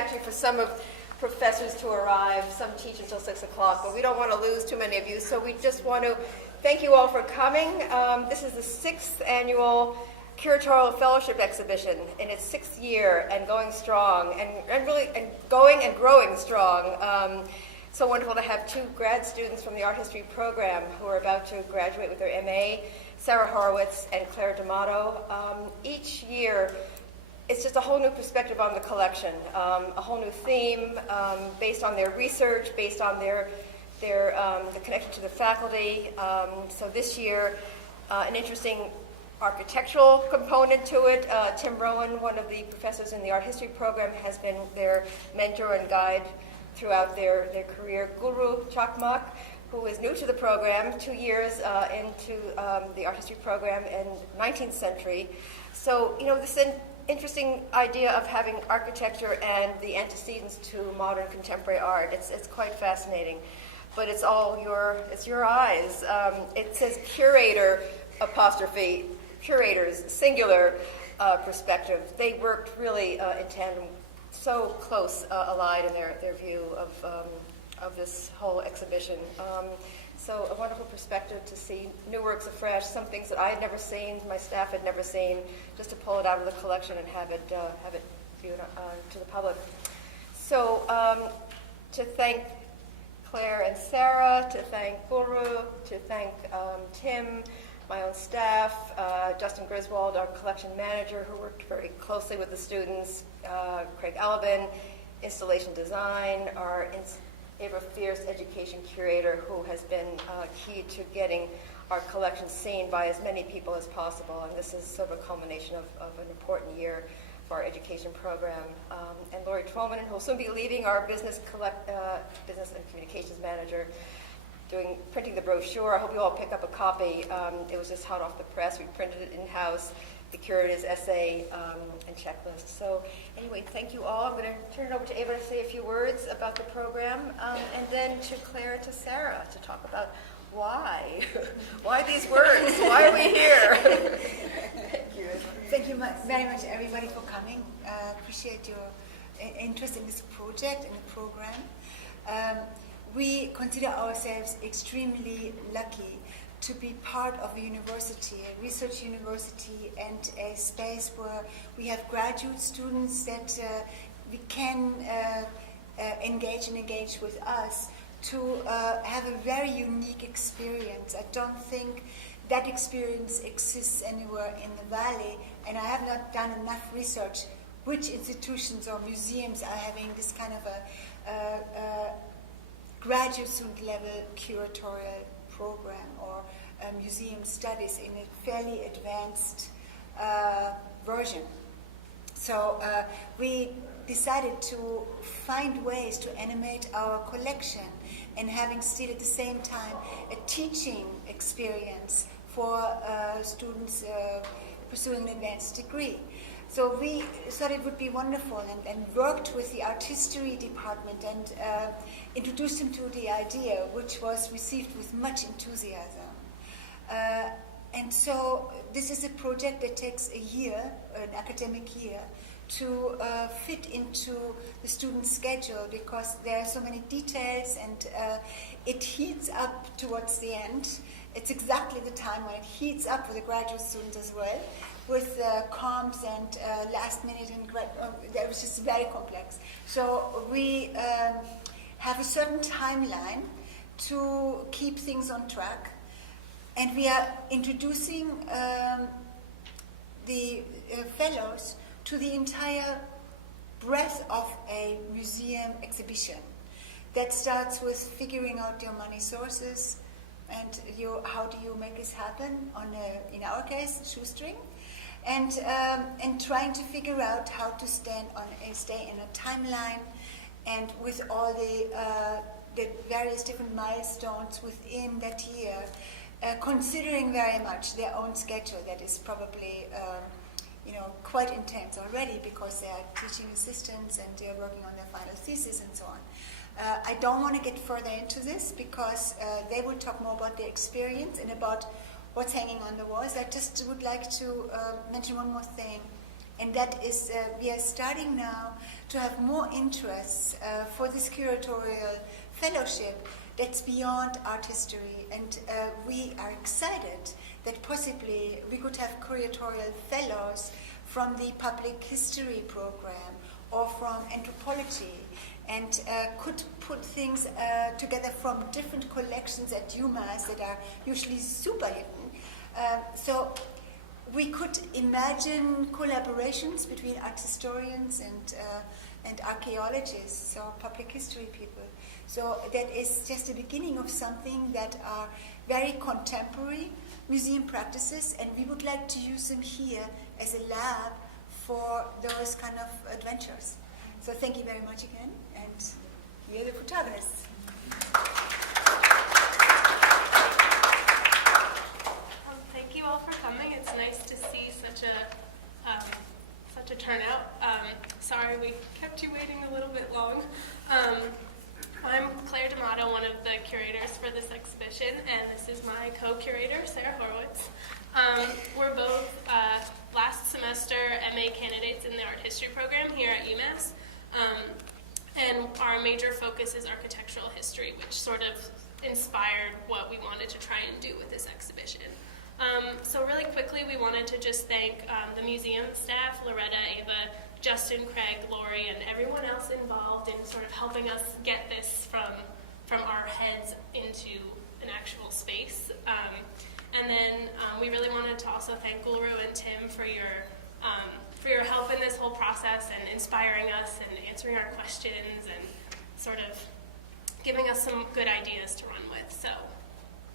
actually for some of professors to arrive. Some teach until 6 o'clock, but we don't want to lose too many of you, so we just want to thank you all for coming. This is the 6th annual Curatorial Fellowship Exhibition in its 6th year and going strong, and really going and growing strong. So wonderful to have 2 grad students from the art history program who are about to graduate with their MA, Sarah Horowitz and Claire D'Amato. Each year, it's just a whole new perspective on the collection, a whole new theme based on their research, based on the connection to the faculty. So this year, an interesting architectural component to it. Tim Rowan, one of the professors in the art history program, has been their mentor and guide throughout their career. Guru Chakmak, who is new to the program, 2 years into the art history program in 19th century. So, this is an interesting idea of having architecture and the antecedents to modern contemporary art. It's quite fascinating, but it's your eyes. It says curator, apostrophe, curators, singular perspective. They worked really in tandem, so close allied in their view of this whole exhibition. So a wonderful perspective to see new works afresh, some things that I had never seen, my staff had never seen, just to pull it out of the collection and have it viewed to the public. So to thank Claire and Sarah, to thank Guru, to thank Tim, my own staff, Justin Griswold, our collection manager, who worked very closely with the students, Craig Elvin, installation design, our Ava Fierst education curator, who has been key to getting our collection seen by as many people as possible. And this is sort of a culmination of an important year for our education program. And Lori Trollman, who will soon be leaving, our business and communications manager, printing the brochure. I hope you all pick up a copy. It was just hot off the press. We printed it in-house, the curator's essay and checklist. So anyway, thank you all. I'm going to turn it over to Ava to say a few words about the program, and then to Claire and to Sarah to talk about why. Why these words? Why are we here? Thank you. Thank you very much, everybody, for coming. Appreciate your interest in this project and the program. We consider ourselves extremely lucky to be part of a university, a research university, and a space where we have graduate students that we can engage with us to have a very unique experience. I don't think that experience exists anywhere in the Valley, and I have not done enough research which institutions or museums are having this kind of a graduate student level curatorial program or museum studies in a fairly advanced version. So we decided to find ways to animate our collection and having still at the same time a teaching experience for students pursuing an advanced degree. So we thought it would be wonderful and worked with the art history department and introduced them to the idea, which was received with much enthusiasm. And so this is a project that takes a year, an academic year, to fit into the student's schedule because there are so many details and it heats up towards the end. It's exactly the time when it heats up for the graduate students as well, with comps and last minute and that was just very complex. So we have a certain timeline to keep things on track, and we are introducing the fellows to the entire breadth of a museum exhibition. That starts with figuring out your money sources and how do you make this happen on in our case, shoestring, and trying to figure out how to stay in a timeline and with all the various different milestones within that year, considering very much their own schedule that is probably quite intense already because they are teaching assistants and they are working on their final thesis and so on. I don't want to get further into this because they will talk more about their experience and about what's hanging on the walls. I just would like to mention one more thing, And that is, we are starting now to have more interest for this curatorial fellowship that's beyond art history. And we are excited that possibly we could have curatorial fellows from the public history program or from anthropology, and could put things together from different collections at UMass that are usually super hidden. So we could imagine collaborations between art historians and archaeologists, so public history people. So that is just the beginning of something that are very contemporary museum practices, and we would like to use them here as a lab for those kind of adventures. So thank you very much again, and we are the protagonists. Thank you all for coming. It's nice to see such a turnout. Sorry we kept you waiting a little bit long. I'm Claire D'Amato, one of the curators for this exhibition, and this is my co-curator, Sarah Horowitz. We're both last semester MA candidates in the art history program here at UMass, and our major focus is architectural history, which sort of inspired what we wanted to try and do with this exhibition. So really quickly, we wanted to just thank the museum staff, Loretta, Ava, Justin, Craig, Lori, and everyone else involved in sort of helping us get this from our heads into an actual space. And then we really wanted to also thank Gulru and Tim for your help in this whole process and inspiring us and answering our questions and sort of giving us some good ideas to run with. So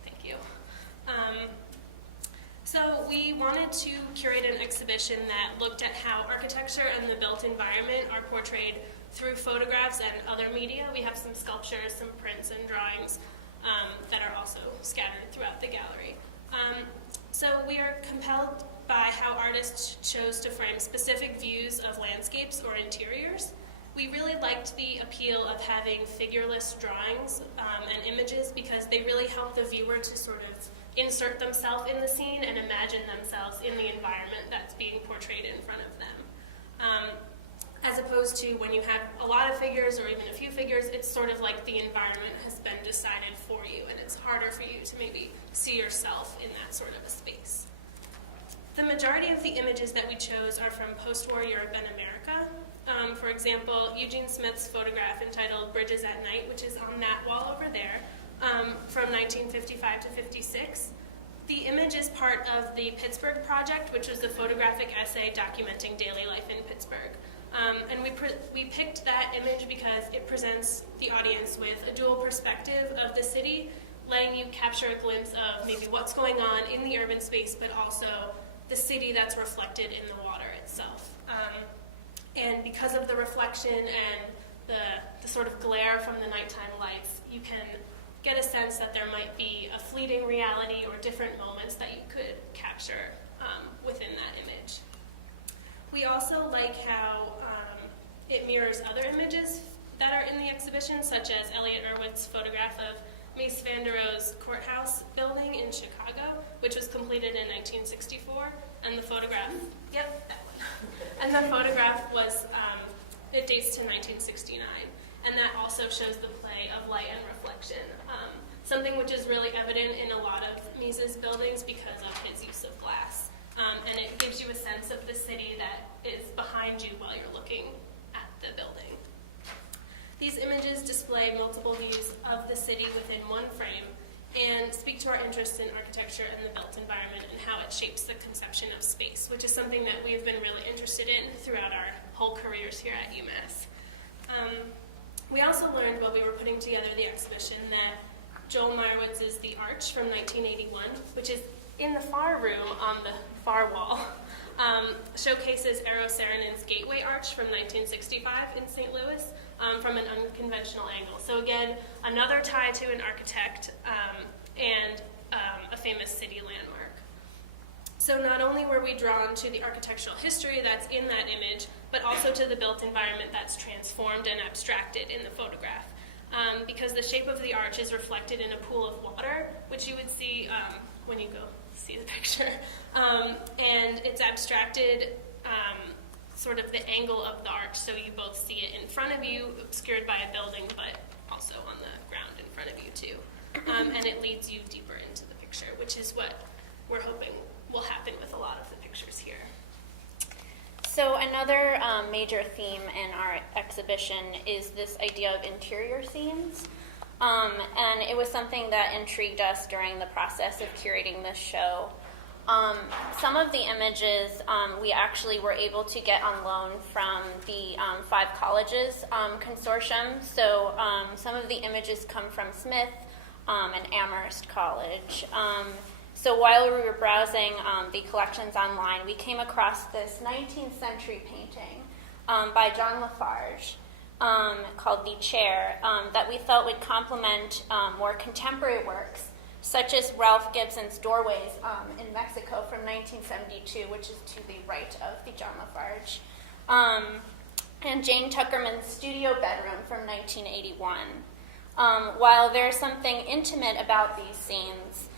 thank you. So we wanted to curate an exhibition that looked at how architecture and the built environment are portrayed through photographs and other media. We have some sculptures, some prints, and drawings that are also scattered throughout the gallery. So we are compelled by how artists chose to frame specific views of landscapes or interiors. We really liked the appeal of having figureless drawings and images because they really help the viewer to sort of insert themselves in the scene and imagine themselves in the environment that's being portrayed in front of them. As opposed to when you have a lot of figures or even a few figures, it's sort of like the environment has been decided for you and it's harder for you to maybe see yourself in that sort of a space. The majority of the images that we chose are from post-war Europe and America. For example, Eugene Smith's photograph entitled Bridges at Night, which is on that wall over there, from 1955 to 56. The image is part of the Pittsburgh Project, which was a photographic essay documenting daily life in Pittsburgh. And we picked that image because it presents the audience with a dual perspective of the city, letting you capture a glimpse of maybe what's going on in the urban space, but also the city that's reflected in the water itself. And because of the reflection and the sort of glare from the nighttime lights, you can get a sense that there might be a fleeting reality or different moments that you could capture within that image. We also like how it mirrors other images that are in the exhibition, such as Elliot Erwitt's photograph of Mies van der Rohe's courthouse building in Chicago, which was completed in 1964, and the photograph, yep, that one. And the photograph was, it dates to 1969, and that also shows the play of light and reflection, something which is really evident in a lot of Mies's buildings because of his use of glass. And it gives you a sense of the city that is behind you while you're looking at the building. These images display multiple views of the city within one frame and speak to our interest in architecture and the built environment and how it shapes the conception of space, which is something that we've been really interested in throughout our whole careers here at UMass. We also learned while we were putting together the exhibition that Joel Meyerowitz's The Arch from 1981, which is in the far room on the far wall, showcases Eero Saarinen's Gateway Arch from 1965 in St. Louis from an unconventional angle. So again, another tie to an architect and a famous city landmark. So not only were we drawn to the architectural history that's in that image, but also to the built environment that's transformed and abstracted in the photograph. Because the shape of the arch is reflected in a pool of water, which you would see when you go see the picture. And it's abstracted sort of the angle of the arch, so you both see it in front of you, obscured by a building, but also on the ground in front of you too. And it leads you deeper into the picture, which is what we're hoping will happen with a lot of the pictures here. So another major theme in our exhibition is this idea of interior scenes. And it was something that intrigued us during the process of curating this show. Some of the images we actually were able to get on loan from the 5 Colleges consortium. So some of the images come from Smith and Amherst College. So while we were browsing the collections online, we came across this 19th century painting by John Lafarge called The Chair that we felt would complement more contemporary works, such as Ralph Gibson's Doorways in Mexico from 1972, which is to the right of the John Lafarge, and Jane Tuckerman's Studio Bedroom from 1981. While there's something intimate about these scenes,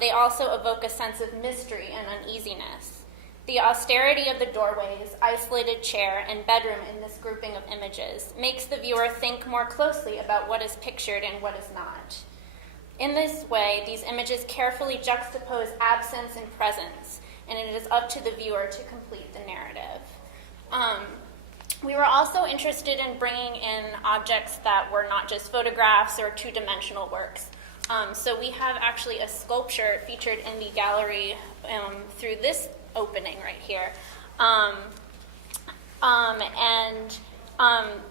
they also evoke a sense of mystery and uneasiness. The austerity of the doorways, isolated chair, and bedroom in this grouping of images makes the viewer think more closely about what is pictured and what is not. In this way, these images carefully juxtapose absence and presence, and it is up to the viewer to complete the narrative. We were also interested in bringing in objects that were not just photographs or two-dimensional works. So we have actually a sculpture featured in the gallery through this opening right here.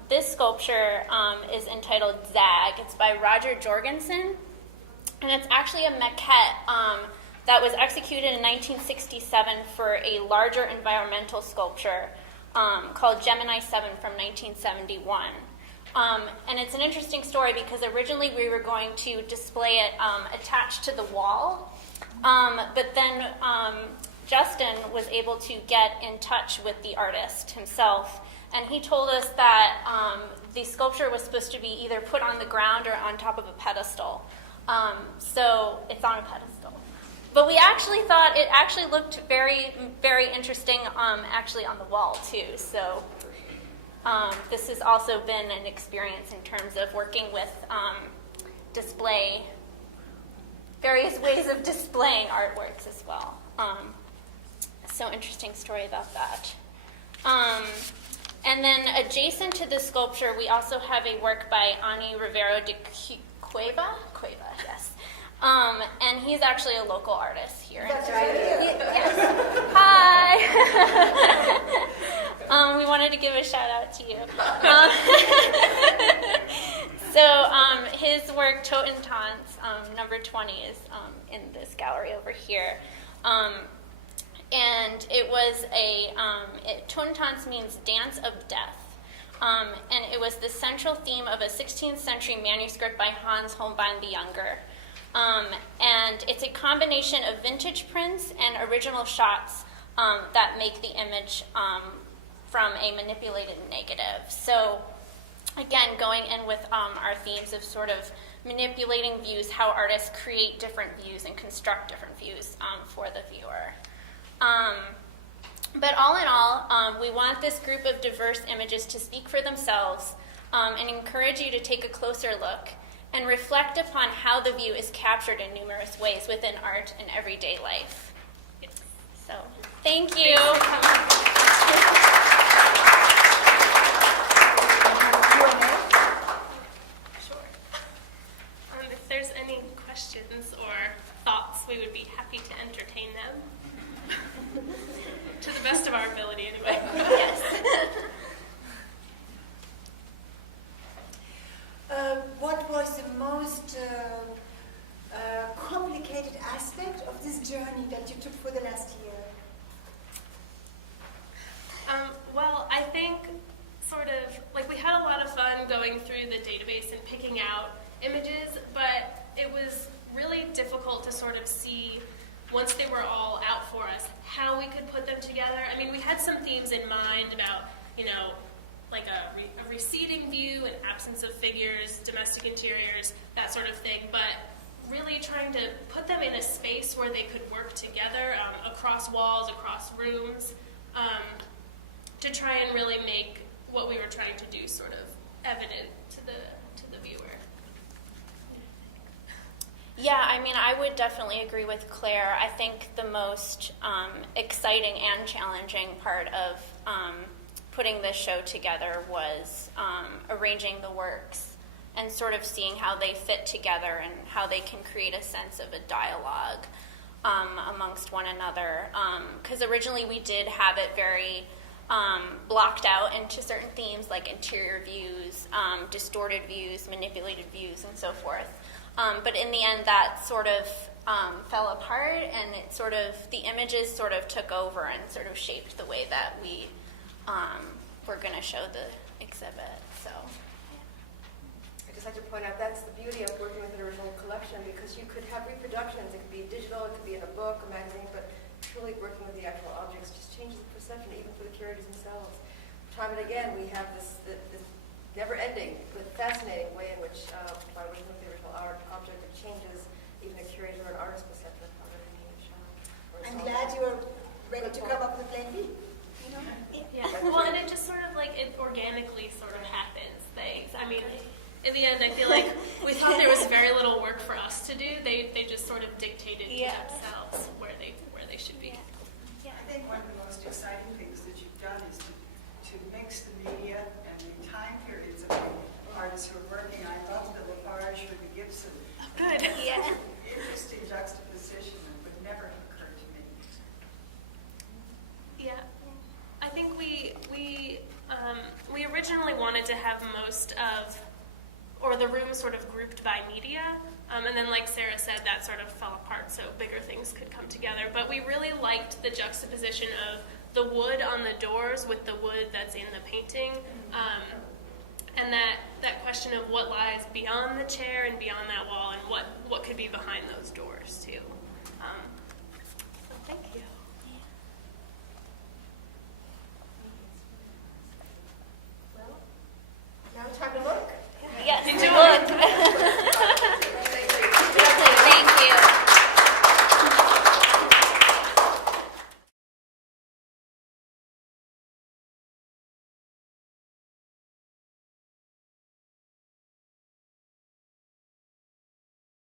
This sculpture is entitled Zag. It's by Roger Jorgensen, and it's actually a maquette that was executed in 1967 for a larger environmental sculpture called Gemini 7 from 1971. And it's an interesting story because originally we were going to display it attached to the wall, but then Justin was able to get in touch with the artist himself, and he told us that the sculpture was supposed to be either put on the ground or on top of a pedestal. So it's on a pedestal. But we actually thought it actually looked very, very interesting actually on the wall too. So this has also been an experience in terms of working with various ways of displaying artworks as well. So interesting story about that. And then adjacent to the sculpture, we also have a work by Ani Rivero de Cueva, yes. And he's actually a local artist here. That's right. Yes. Hi. We wanted to give a shout out to you. So his work, Totentans, number 20, is in this gallery over here. And it was Totentans means dance of death. And it was the central theme of a 16th century manuscript by Hans Holbein the Younger. And it's a combination of vintage prints and original shots that make the image from a manipulated negative. So again, going in with our themes of sort of manipulating views, how artists create different views and construct different views for the viewer. But all in all, we want this group of diverse images to speak for themselves and encourage you to take a closer look and reflect upon how the view is captured in numerous ways within art and everyday life. So, thank you. Sure. If there's any questions or thoughts, we would be happy to entertain them. To the best of our ability, anyway. Yes. What was the most complicated aspect of this journey that you took for the last year? Well, I think we had a lot of fun going through the database and picking out images, but it was really difficult to sort of see, once they were all out for us, how we could put them together. I mean, we had some themes in mind about, like a receding view, an absence of figures, domestic interiors, that sort of thing, but really trying to put them in a space where they could work together across walls, across rooms. to try and really make what we were trying to do sort of evident to the viewer. Yeah, I mean, I would definitely agree with Claire. I think the most exciting and challenging part of putting this show together was arranging the works and sort of seeing how they fit together and how they can create a sense of a dialogue amongst one another. Because originally we did have it very blocked out into certain themes like interior views, distorted views, manipulated views, and so forth. But in the end, that sort of fell apart, and it sort of, the images sort of took over and sort of shaped the way that we were going to show the exhibit. So, I'd just like to point out that's the beauty of working with an original collection, because you could have reproductions. It could be digital, it could be in a book, a magazine, but truly working with the actual objects just changes the perception, even for the curators themselves. Time and again, we have this never-ending but fascinating way in which, by working with the original object, it changes even a curator or an artist's perception of everything being shown. I'm glad you were ready to come up with plan B. You know? Yeah. Well, and it just sort of like it organically sort of happens. I mean, in the end, I feel like we thought there was very little work for us to do. They just sort of dictated to themselves where they should be. I think one of the most exciting things that you've done is to mix the media and the time periods of the artists who are working. I love the Lafarge or the Gibson. Good. yeah. Interesting juxtaposition that would never have occurred to me. Yeah, I think we originally wanted to have most of, or the room sort of grouped by media, and then like Sarah said, that sort of fell apart so bigger things could come together. But we really liked the juxtaposition of the wood on the doors with the wood that's in the painting, and that question of what lies beyond the chair and beyond that wall, and what could be behind those doors too. So thank you. Now time to look. Yes.